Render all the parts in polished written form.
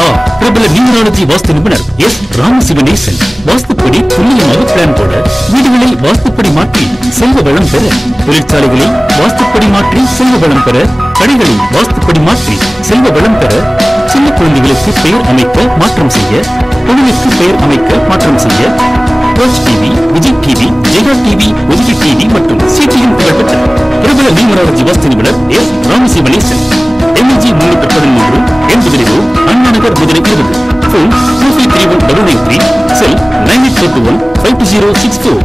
SR பிரபல numerology vastu நிபுணர் S. ராமசிவனேசன் வாஸ்துப்படி துல்லியமாக பிளான் போட, வீடுகளில் வாஸ்துப்படி மாற்றி செல்வ வளம் பெற, தொழிற்சாலைகளில் வாஸ்துப்படி மாற்றி செல்வ வளம் பெற, கடைகளில் வாஸ்துப்படி மாற்றி செல்வ வளம் பெற, சின்ன குழந்தைகளுக்கு பெயர் அமைக்க மாற்றம் செய்ய, தொழிலுக்கு பெயர் அமைக்க மாற்றம் செய்ய, கோச் TV, Vijay TV, Jaya TV, ஒலிகி டிவி மற்றும் சிடிஎம் புகழ்பெற்ற பிரபல நியூமராலஜி வாஸ்து நிபுணர் S. Ramasivanesan. MG 313 80 road, Anna Nagar, Madurai 20. Phone 2331 cell 9841 52064.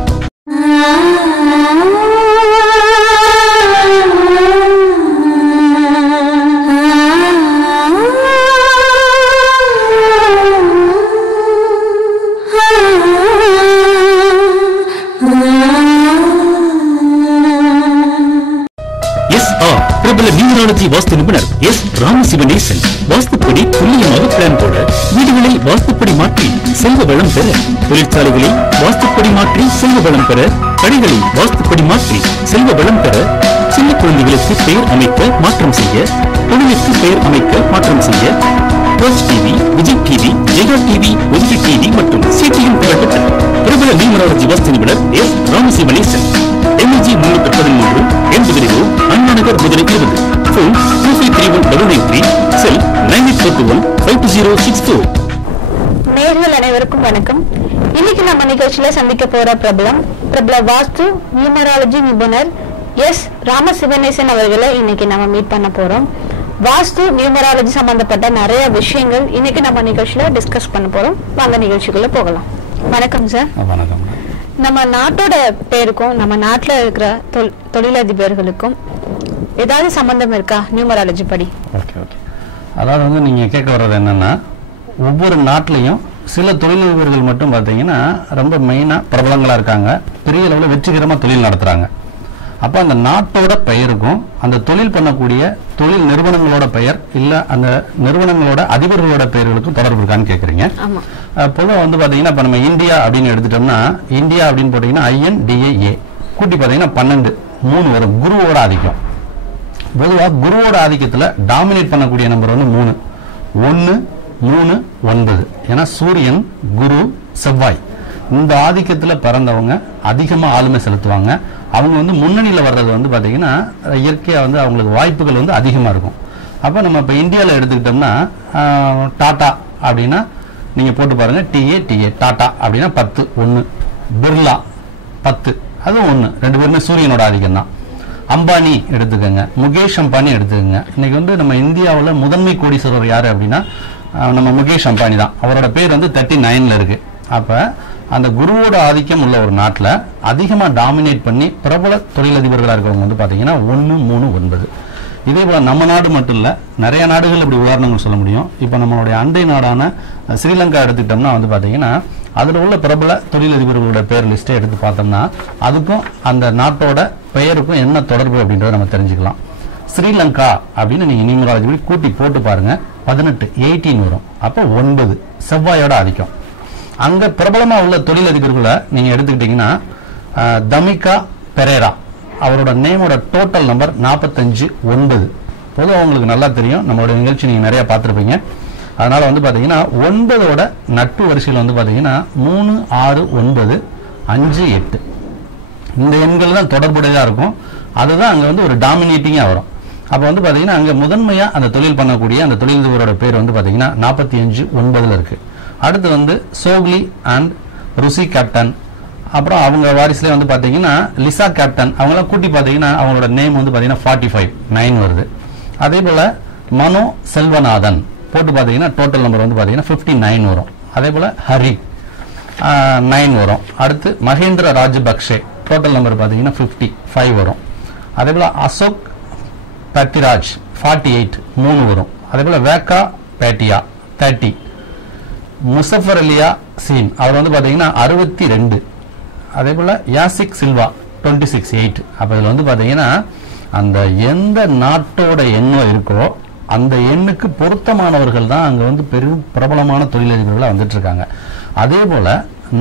SR பிரபல நியூமராலஜி வாஸ்து நிபுணர் S. ராமசிவனேசன் வாஸ்துப்படி துல்லியமாக பிளான் போட, வீடுகளில் வாஸ்துப்படி மாற்றி செல்வ வளம் பெற, தொழிற்சாலைகளில் வாஸ்துப்படி மாற்றி செல்வ வளம் பெற, கடைகளில் வாஸ்துப்படி மாற்றி செல்வ வளம் பெற, சின்ன குழந்தைகளுக்கு பெயர் அமைக்க மாற்றம் செய்ய, தொழிலுக்கு பெயர் அமைக்க மாற்றம் செய்ய, கோச் TV, Vijay TV, Jaya TV, ஒலிகி டிவி மற்றும் சிடிஎம் புகழ்பெற்ற பிரபல நியூமராலஜி வாஸ்து நிபுணர் S. Ramasivanesan. MG 313 80 road, Anna Nagar, Madurai 20. Phone 2331 cell 9841 52064. நேயர்கள் அனைவருக்கும் வணக்கம். இன்னைக்கு நம்ம நிகழ்ச்சியில சந்திக்க போற பிரபல வாஸ்து நியூமராலஜி நிபுணர் S. ராமசிவனேசன் அவர்களை இன்னைக்கு நம்ம மீட் பண்ண போறோம். வாஸ்து நியூமராலஜி சம்பந்தப்பட்ட நிறைய விஷயங்கள் இன்னைக்கு நம்ம நிகழ்ச்சியில டிஸ்கஸ் பண்ண போறோம். வாங்க நிகழ்ச்சிக்குள்ள போகலாம். வணக்கம் சார். வணக்கம். நம்ம நாட்டோட பேருக்கும் நம்ம நாட்டுல இருக்கிற தொழிலதிபர்களுக்கும் ஏதாவது சம்பந்தம் இருக்கா நியூமராலஜி படி? ஓகே. அதாவது வந்து நீங்க கேட்க வர்றது என்னன்னா, ஒவ்வொரு நாட்டிலையும் சில தொழிலதிபர்கள் மட்டும் பார்த்தீங்கன்னா ரொம்ப மெயினா பிரபலங்களா இருக்காங்க, பெரிய அளவில் வெற்றிகரமா தொழில் நடத்துறாங்க. அப்ப அந்த நாட்டோட பெயருக்கும் அந்த தொழில் பண்ணக்கூடிய தொழில் நிறுவனங்களோட பெயர் இல்ல அந்த நிறுவனங்களோட அதிபர்களோட பெயர்களுக்கும் தொடர்பு இருக்கான்னு கேக்குறீங்க. பொதுவாக வந்து பாத்தீங்கன்னா இப்ப நம்ம இந்தியா அப்படின்னு எடுத்துட்டோம்னா, இந்தியா அப்படின்னு போட்டீங்கன்னா INDIA கூட்டி பாத்தீங்கன்னா 12 3 வரும். குருவோட ஆதிக்கம். பொதுவாக குருவோட ஆதிக்கத்துல டாமினேட் பண்ணக்கூடிய நம்பர் வந்து 3 1 3 9. ஏன்னா சூரியன், குரு, செவ்வாய் இந்த ஆதிக்கத்துல பிறந்தவங்க அதிகமா ஆளுமை செலுத்துவாங்க. அவங்க வந்து முன்னணியில வர்றது வந்து பாத்தீங்கன்னா இயற்கையா வந்து அவங்களுக்கு வாய்ப்புகள் வந்து அதிகமா இருக்கும். அப்ப நம்ம இப்ப இந்தியாவில் எடுத்துக்கிட்டோம்னா டாடா அப்படின்னா நீங்க போட்டு பாருங்க, TA டாடா அப்படின்னா 10 1. பிர்லா 10 அது 1. 2 பேருமே சூரியனோட ஆதிக்கம் தான். அம்பானி எடுத்துக்கோங்க, முகேஷ் அம்பானி எடுத்துக்கோங்க. இன்னைக்கு வந்து நம்ம இந்தியாவில் முதன்மை கோடீஸ்வரர் யாரு அப்படின்னா நம்ம முகேஷ் அம்பானி தான். அவரோட பேர் வந்து 39ல இருக்கு. அப்ப அந்த குருவோட ஆதிக்கம் உள்ள ஒரு நாட்டில் அதிகமாக டாமினேட் பண்ணி பிரபல தொழிலதிபர்களாக இருக்கிறவங்க வந்து பார்த்தீங்கன்னா 1 3 9. இதே போல நம்ம நாடு மட்டும் இல்லை, நிறைய நாடுகள் இப்படி உதாரணங்கள் சொல்ல முடியும். இப்போ நம்மளுடைய அண்டை நாடான ஸ்ரீலங்கா எடுத்துக்கிட்டோம்னா வந்து பார்த்தீங்கன்னா அதில் உள்ள பிரபல தொழிலதிபர்களோட பேர் லிஸ்ட்டை எடுத்து பார்த்தோம்னா அதுக்கும் அந்த நாட்டோட பெயருக்கும் என்ன தொடர்பு அப்படின்றத நம்ம தெரிஞ்சுக்கலாம். ஸ்ரீலங்கா அப்படின்னு நீங்கள் நியூமராலஜி கூட்டி போட்டு பாருங்க, 18 18 வரும். அப்போ 9 செவ்வாயோட ஆதிக்கம். அங்க பிரபலமா உள்ள தொழிலதிபர்களை நீங்க எடுத்துக்கிட்டீங்கன்னா தமிகா பெரேரா, அவரோட நேமோட டோட்டல் நம்பர் 45 9. பொதுவாக உங்களுக்கு நல்லா தெரியும், நம்மளோட நிகழ்ச்சி நீங்க நிறைய பார்த்துருப்பீங்க. அதனால வந்து பாத்தீங்கன்னா 9ஓட நட்பு வரிசையில் வந்து பாத்தீங்கன்னா 3 6 9 5 8 இந்த எண்கள் தான் தொடர்புடையதா இருக்கும். அதுதான் அங்க வந்து ஒரு டாமினேட்டிங்கா வரும். அப்ப வந்து பாத்தீங்கன்னா அங்க முதன்மையா அந்த தொழில் பண்ணக்கூடிய அந்த தொழிலதிபரோட பேர் வந்து பாத்தீங்கன்னா 45 9ல இருக்கு. அடுத்து வந்து சோக்லி அண்ட் ருசி கேப்டன், அப்புறம் அவங்க வாரிசுல வந்து பாத்தீங்கன்னா லிசா கேப்டன், அவங்களாம் கூட்டி பாத்தீங்கன்னா அவங்களோட நேம் வந்து பாத்தீங்கன்னா 45 9 வருது. அதே போல மனோ செல்வநாதன் போட்டு பாத்தீங்கன்னா டோட்டல் நம்பர் வந்து பாத்தீங்கன்னா 59 வரும். அதே போல ஹரி 9 வரும். அடுத்து மகேந்திர ராஜபக்ஷே டோட்டல் நம்பர் பாத்தீங்கன்னா 55 வரும். அதே போல அசோக் பத்திராஜ் 48 3 வரும். அதே போல வேக்கா பேட்டியா 30. முசஃபர் அலியா சீன் அவர் வந்து பாத்தீங்கன்னா 62. அதே போல யாசிக் சில்வா 26 8. அப்ப இதுல வந்து பாத்தீங்கன்னா அந்த எந்த நாட்டோட எண்ணம் இருக்கோ அந்த எண்ணுக்கு பொருத்தமானவர்கள் தான் அங்க வந்து பெரும் பிரபலமான தொழிலதிபர்களா வந்துட்டு இருக்காங்க. அதே போல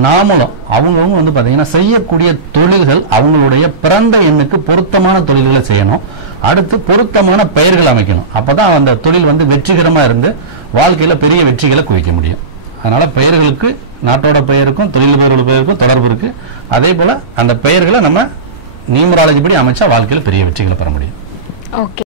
நாமளும் அவங்கவுங்க வந்து பாத்தீங்கன்னா செய்யக்கூடிய தொழில்கள் அவங்களுடைய பிறந்த எண்ணுக்கு பொருத்தமான தொழில்களை செய்யணும். அடுத்து பொருத்தமான பெயர்கள் அமைக்கணும். அப்பதான் அந்த தொழில் வந்து வெற்றிகரமா இருந்து வாழ்க்கையில பெரிய வெற்றிகளை குவிக்க முடியும். அதனால பெயர்களுக்கு, நாட்டோட பெயருக்கும் தொழிலதிபர்கள் பெயருக்கும் தொடர்பு இருக்கு. அதே போல அந்த பெயர்களை நம்ம நியூமராலஜி படி அமைச்சா வாழ்க்கையில பெரிய வெற்றிகளை பெற முடியும். ஓகே.